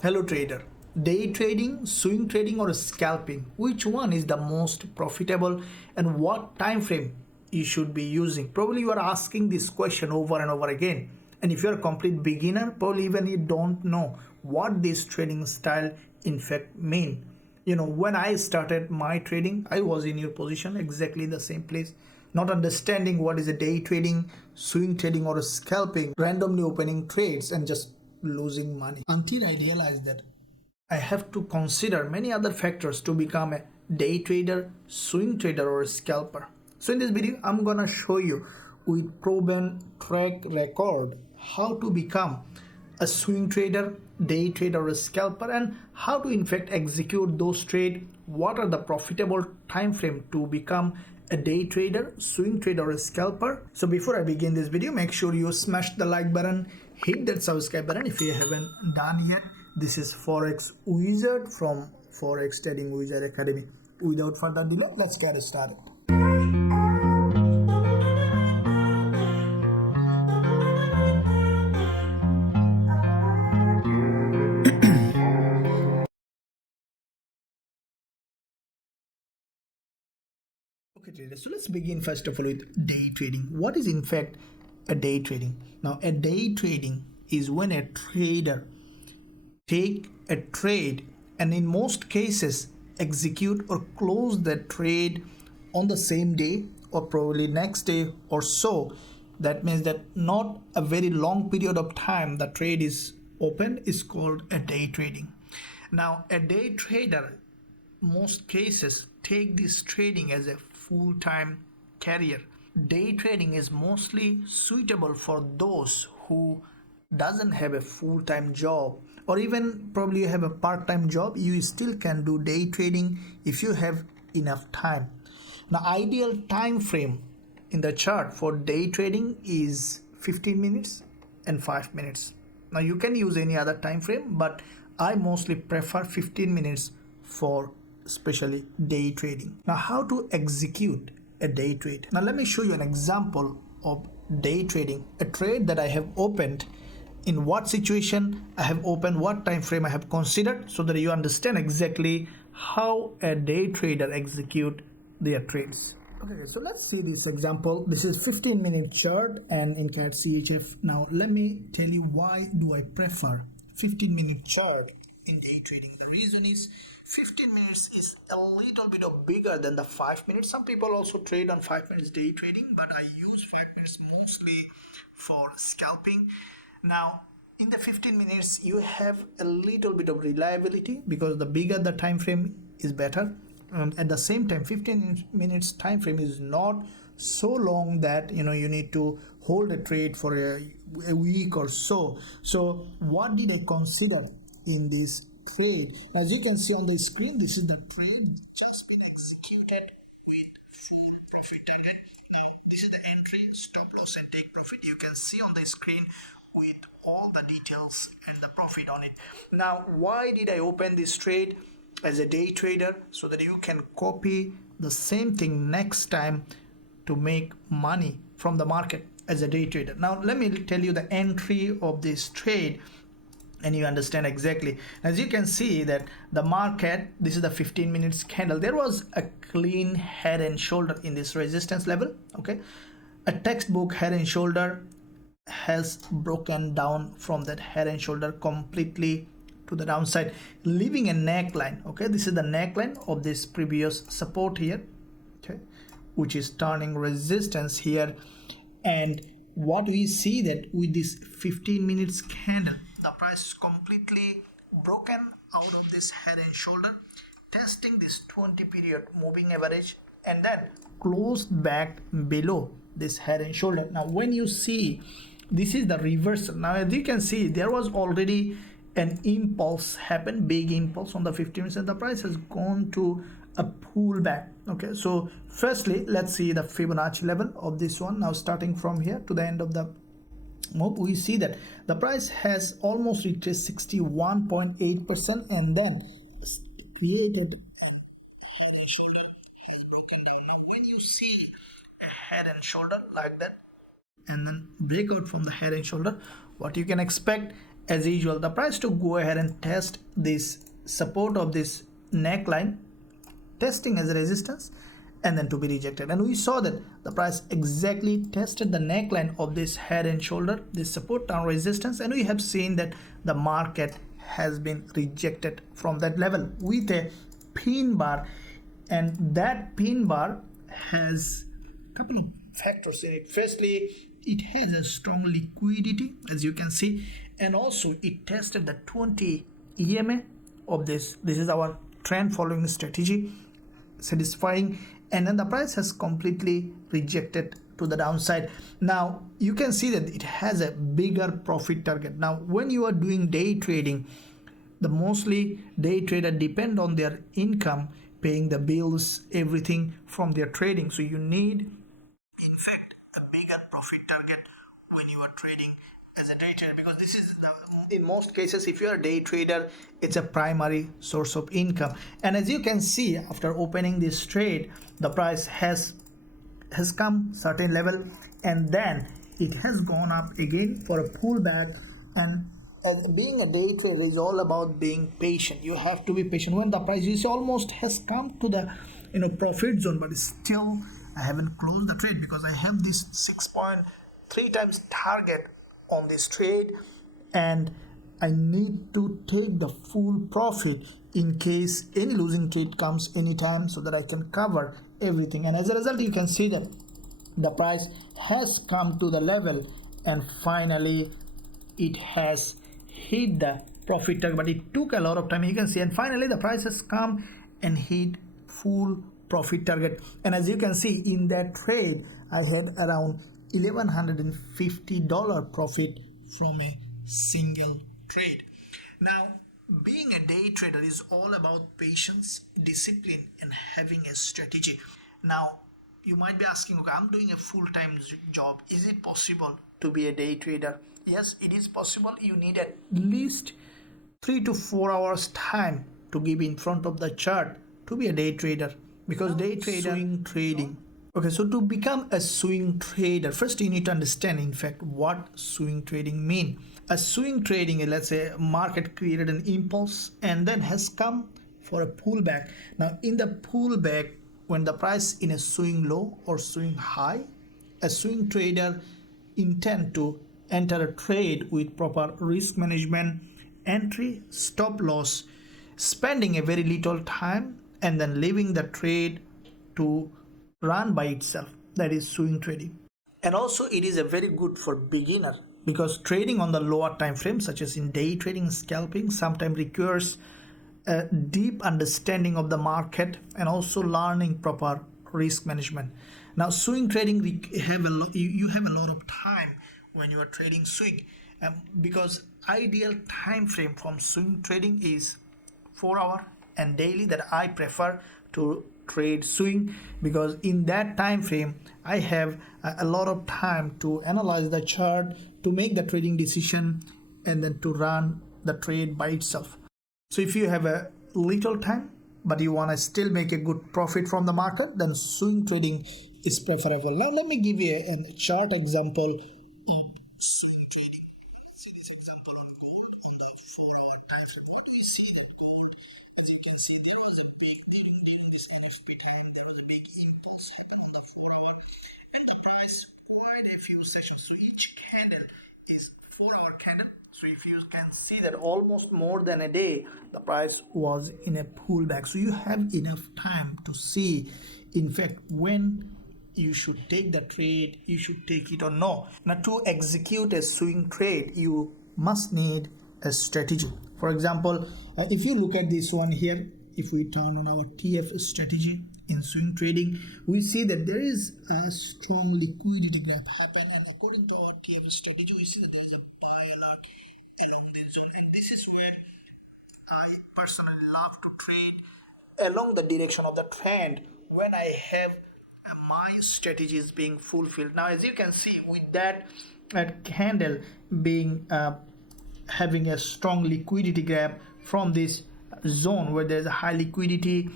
Hello trader. Day trading, swing trading or scalping, which one is the most profitable and what time frame you should be using? Probably you are asking this question over and over again. And if you're a complete beginner, probably even you don't know what this trading style in fact mean. When I started my trading, I was in your position, exactly in the same place, not understanding what is a day trading, swing trading or scalping, randomly opening trades and just losing money, until I realized that I have to consider many other factors to become a day trader, swing trader or a scalper. So in this video I'm gonna show you with proven track record how to become a swing trader, day trader or a scalper, and how to in fact execute those trades. What are the profitable time frame to become a day trader, swing trader or a scalper? So before I begin this video, make sure you smash the like button, hit that subscribe button if you haven't done yet. This is Forex Wizard from Forex Trading Wizard Academy. Without further delay, let's get started. Okay, traders. So let's begin first of all with day trading. What is in fact a day trading? Now, a day trading is when a trader take a trade and in most cases execute or close the trade on the same day or probably next day or so. That means that not a very long period of time the trade is open is called a day trading. Now, a day trader most cases take this trading as a full-time career. Day trading is mostly suitable for those who doesn't have a full-time job, or even probably you have a part-time job, you still can do day trading if you have enough time. Now, ideal time frame in the chart for day trading is 15 minutes and 5 minutes. Now you can use any other time frame, but I mostly prefer 15 minutes for especially day trading. Now, how to execute a day trade? Now let me show you an example of day trading, a trade that I have opened, in what situation I have opened, what time frame I have considered, so that you understand exactly how a day trader execute their trades. Okay, so let's see this example. This is 15-minute chart and in CAD CHF. Now let me tell you why do I prefer 15-minute chart in day trading. The reason is 15 minutes is a little bit of bigger than the 5 minutes. Some people also trade on 5 minutes day trading, but I use 5 minutes mostly for scalping. Now in the 15 minutes you have a little bit of reliability because the bigger the time frame is better. At the same time, 15 minutes time frame is not so long that you need to hold a trade for a week or so. So what did I consider in this trade? As you can see on the screen, this is the trade just been executed with full profit target. Now this is the entry, stop loss and take profit. You can see on the screen with all the details and the profit on it. Now why did I open this trade as a day trader? So that you can copy the same thing next time to make money from the market as a day trader. Now let me tell you the entry of this trade and you understand exactly. As you can see that the market, this is the 15 minutes candle, there was a clean head and shoulder in this resistance level. Okay, a textbook head and shoulder has broken down from that head and shoulder completely to the downside, leaving a neckline. Okay, this is the neckline of this previous support here, okay, which is turning resistance here. And what we see that with this 15 minutes candle, the price is completely broken out of this head and shoulder, testing this 20 period moving average and then closed back below this head and shoulder. Now when you see, this is the reversal. Now as you can see, there was already an impulse happen, big impulse on the 15 minutes, and the price has gone to a pullback. Okay, so firstly let's see the Fibonacci level of this one. Now starting from here to the end of the move, we see that the price has almost reached 61.8% and then created head and shoulder, has broken down. Now when you see a head and shoulder like that and then break out from the head and shoulder, what you can expect as usual, the price to go ahead and test this support of this neckline, testing as a resistance, and then to be rejected. And we saw that the price exactly tested the neckline of this head and shoulder, this support and resistance, and we have seen that the market has been rejected from that level with a pin bar, and that pin bar has a couple of factors in it. Firstly, it has a strong liquidity, as you can see, and also it tested the 20 EMA of this. This is our trend following strategy, satisfying, and then the price has completely rejected to the downside. Now you can see that it has a bigger profit target. Now when you are doing day trading, the mostly day trader depend on their income, paying the bills, everything from their trading. So you need, in fact, a bigger profit target when you are trading as a day trader, because this is in most cases, if you are a day trader, it's a primary source of income. And as you can see, after opening this trade, the price has come certain level, and then it has gone up again for a pullback. And as being a day trader is all about being patient. You have to be patient. When the price is almost has come to the profit zone, but still I haven't closed the trade because I have this 6.3 times target on this trade, and I need to take the full profit in case any losing trade comes anytime, so that I can cover everything. And as a result, you can see that the price has come to the level, and finally it has hit the profit target, but it took a lot of time, you can see. And finally the price has come and hit full profit target. And as you can see, in that trade I had around $1,150 profit from a single trade. Now, being a day trader is all about patience, discipline, and having a strategy. Now you might be asking, okay, I'm doing a full-time job, is it possible to be a day trader? Yes, it is possible. You need at least 3 to 4 hours time to give in front of the chart to be a day trader, because day trader swing trading. Okay, so to become a swing trader, first you need to understand, in fact, what swing trading mean. A swing trading is, let's say, market created an impulse and then has come for a pullback. Now in the pullback, when the price in a swing low or swing high, a swing trader intend to enter a trade with proper risk management, entry, stop loss, spending a very little time, and then leaving the trade to run by itself. That is swing trading. And also it is a very good for beginner, because trading on the lower time frame, such as in day trading, scalping, sometimes requires a deep understanding of the market and also learning proper risk management. Now swing trading, you have a lot of time when you are trading swing, because ideal time frame from swing trading is 4 hour and daily, that I prefer to trade swing, because in that time frame I have a lot of time to analyze the chart, to make the trading decision, and then to run the trade by itself. So if you have a little time but you want to still make a good profit from the market, then swing trading is preferable. Now let me give you a chart example of swing trading. See this example on gold on the 4 hour time frame. What do you see that gold? As you can see, there was a big during this NFP time, there was a big impulse happen on the 4 hour, and the price quite a few sessions. So each candle is 4 hour candle. So if you can see that almost more than a day, the price was in a pullback. So you have enough time to see, in fact, when you should take the trade, you should take it or no. Now to execute a swing trade, you must need a strategy. For example, if you look at this one here, if we turn on our TF strategy in swing trading, we see that there is a strong liquidity gap happen, and according to our TF strategy, we see that there is a buy alert along this zone, and this is where I personally love to trade along the direction of the trend when I have my strategy is being fulfilled. Now as you can see, with that candle being having a strong liquidity gap from this zone where there's a high liquidity,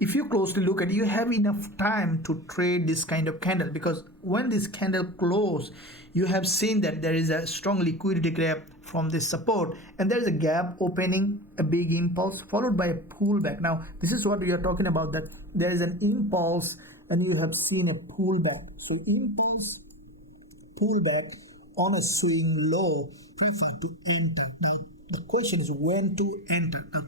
if you closely look at it, you have enough time to trade this kind of candle, because when this candle close, you have seen that there is a strong liquidity gap from this support, and there is a gap opening, a big impulse followed by a pullback. Now this is what we are talking about, that there is an impulse and you have seen a pullback. So impulse, pullback on a swing low, prefer to enter. Now the question is when to enter. Now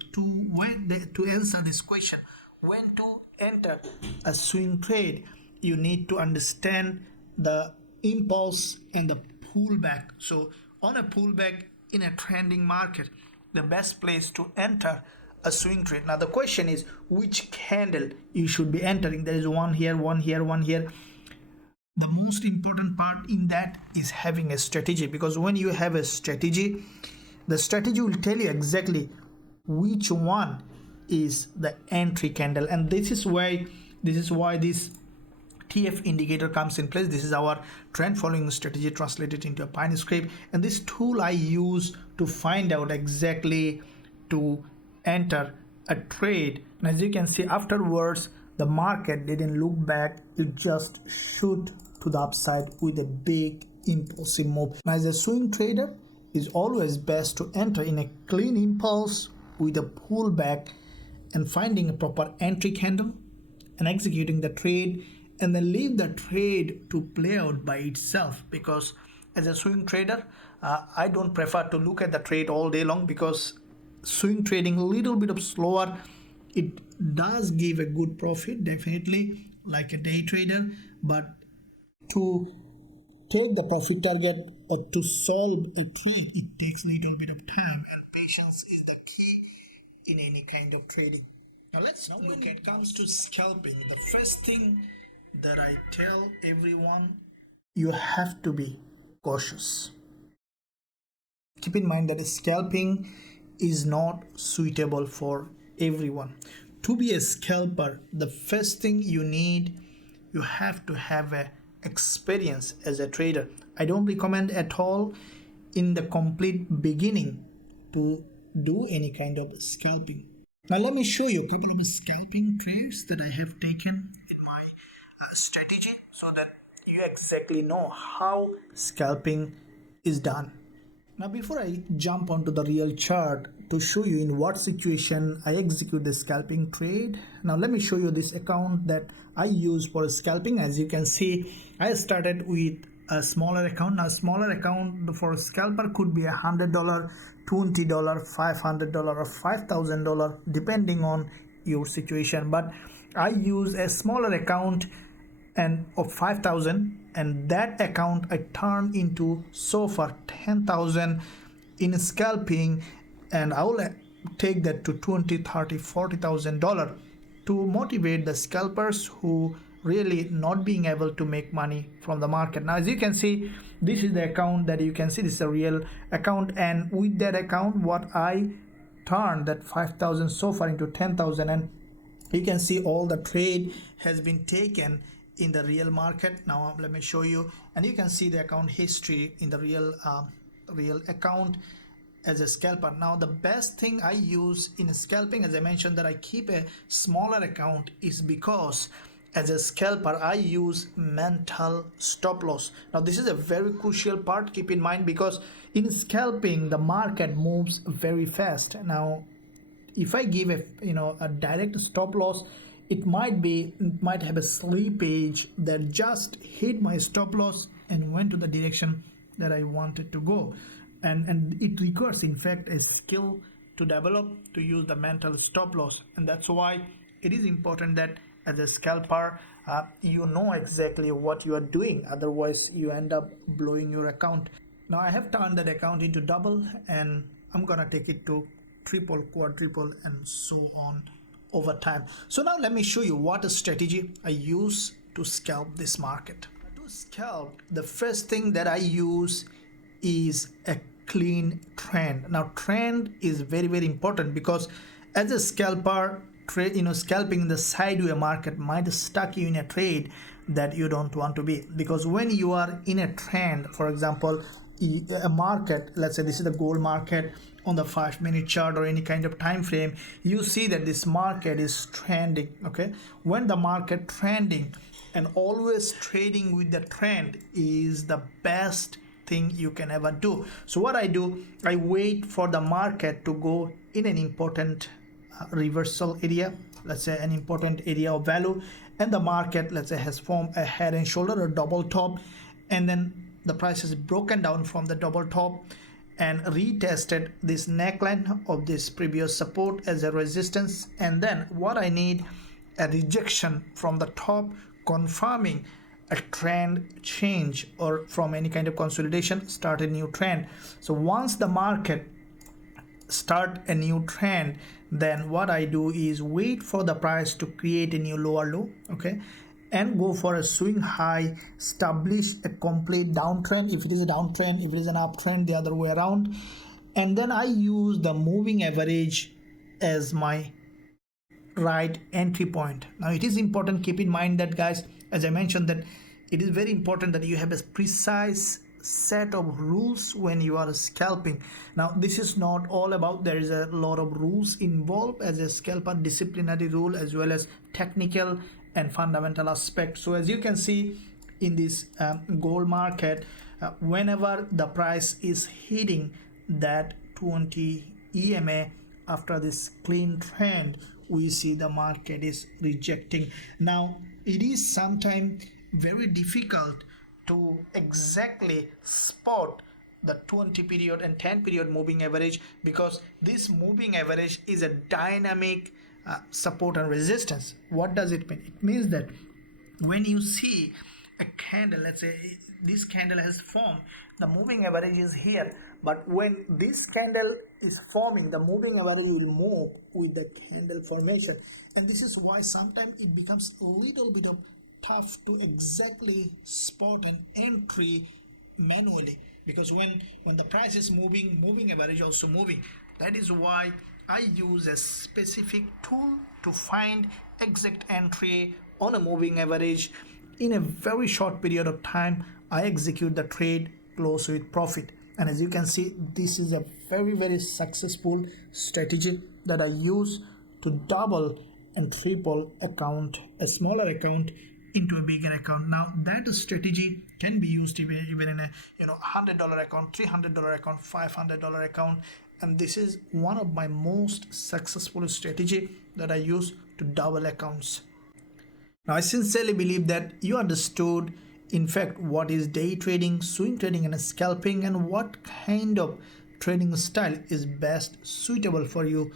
to answer this question, when to enter a swing trade, you need to understand the impulse and the pullback. So on a pullback in a trending market, the best place to enter a swing trade. Now the question is which candle you should be entering. There is one here, one here, one here. The most important part in that is having a strategy, because when you have a strategy, the strategy will tell you exactly which one is the entry candle, and this is why this TF indicator comes in place. This is our trend following strategy translated into a Pine script, and this tool I use to find out exactly to enter a trade. And as you can see, afterwards the market didn't look back, it just shoot to the upside with a big impulsive move. Now as a swing trader, it's always best to enter in a clean impulse with a pullback and finding a proper entry candle and executing the trade, and then leave the trade to play out by itself. Because as a swing trader, I don't prefer to look at the trade all day long, because swing trading a little bit of slower, it does give a good profit definitely like a day trader, but to take the profit target or to solve a trade, it takes a little bit of time, and patience is the key in any kind of trading. Now let's look at, when it comes to scalping, the first thing that I tell everyone, you have to be cautious. Keep in mind that scalping is not suitable for everyone. To be a scalper, the first thing you have to have a experience as a trader. I don't recommend at all in the complete beginning to do any kind of scalping. Now let me show you a couple of scalping trades that I have taken in my strategy, so that you exactly know how scalping is done. Now before I jump onto the real chart to show you in what situation I execute the scalping trade, now let me show you this account that I use for scalping. As you can see, I started with a smaller account. Now smaller account for a scalper could be $100, $20, $500 or $5,000 depending on your situation, but I use a smaller account and of 5,000, and that account I turn into so far 10,000 in scalping, and I will take that to $20, $30, $40,000 to motivate the scalpers who really not being able to make money from the market. Now as you can see, this is the account that you can see, this is a real account, and with that account what I turned that 5,000 so far into 10,000, and you can see all the trade has been taken in the real market. Now let me show you, and you can see the account history in the real account as a scalper. Now the best thing I use in scalping, as I mentioned that I keep a smaller account, is because as a scalper I use mental stop loss. Now this is a very crucial part, keep in mind, because in scalping the market moves very fast. Now if I give a direct stop loss, it might have a slippage that just hit my stop loss and went to the direction that I wanted to go, and it requires in fact a skill to develop to use the mental stop loss. And that's why it is important that as a scalper you know exactly what you are doing, otherwise you end up blowing your account. Now I have turned that account into double, and I'm gonna take it to triple, quadruple, and so on over time. So now let me show you what a strategy I use to scalp this market. To scalp, the first thing that I use is a clean trend. Now trend is very, very important, because as a scalper, scalping the sideway market might stuck you in a trade that you don't want to be. Because when you are in a trend, for example a market, let's say this is the gold market, on the 5-minute chart or any kind of time frame, you see that this market is trending. Okay, when the market trending, and always trading with the trend is the best thing you can ever do. So what I do, I wait for the market to go in an important reversal area, let's say an important area of value, and the market, let's say, has formed a head and shoulder or double top, and then the price is broken down from the double top and retested this neckline of this previous support as a resistance. And then what I need, a rejection from the top confirming a trend change, or from any kind of consolidation start a new trend. So once the market start a new trend, then what I do is wait for the price to create a new lower low, okay, and go for a swing high, establish a complete downtrend if it is a downtrend, if it is an uptrend the other way around, and then I use the moving average as my right entry point. Now it is important, keep in mind that, guys, as I mentioned, that it is very important that you have a precise set of rules when you are scalping. Now this is not all about, there is a lot of rules involved as a scalper, disciplinary rule as well as technical and fundamental aspects. So as you can see in this gold market, whenever the price is hitting that 20 EMA after this clean trend, we see the market is rejecting. Now it is sometimes very difficult to exactly spot the 20 period and 10 period moving average, because this moving average is a dynamic support and resistance. What does it mean? It means that when you see a candle, let's say this candle has formed, the moving average is here, but when this candle is forming, the moving average will move with the candle formation. And this is why sometimes it becomes a little bit of tough to exactly spot an entry manually, because when the price is moving, moving average also moving. That is why I use a specific tool to find exact entry on a moving average. In a very short period of time, I execute the trade, close with profit. And as you can see, this is a very successful strategy that I use to double and triple account, a smaller account into a bigger account. Now that strategy can be used even in a $100 account, $300 account, $500 account, and this is one of my most successful strategy that I use to double accounts. Now I sincerely believe that you understood, in fact, what is day trading, swing trading, and scalping, and what kind of trading style is best suitable for you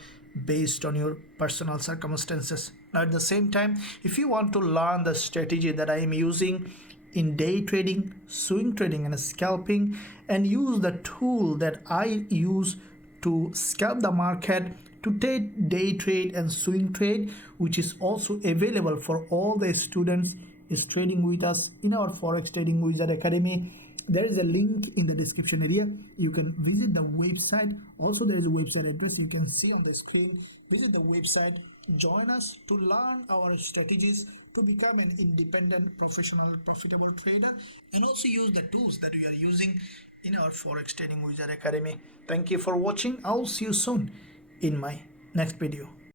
based on your personal circumstances. Now at the same time, if you want to learn the strategy that I am using in day trading, swing trading, and scalping, and use the tool that I use to scalp the market, to take day trade and swing trade, which is also available for all the students is trading with us in our Forex Trading Wizard Academy. There is a link in the description area. You can visit the website. Also, there is a website address you can see on the screen. Visit the website, join us to learn our strategies to become an independent, professional, profitable trader, and also use the tools that we are using in our Forex Trading Wizard Academy. Thank you for watching. I'll see you soon in my next video.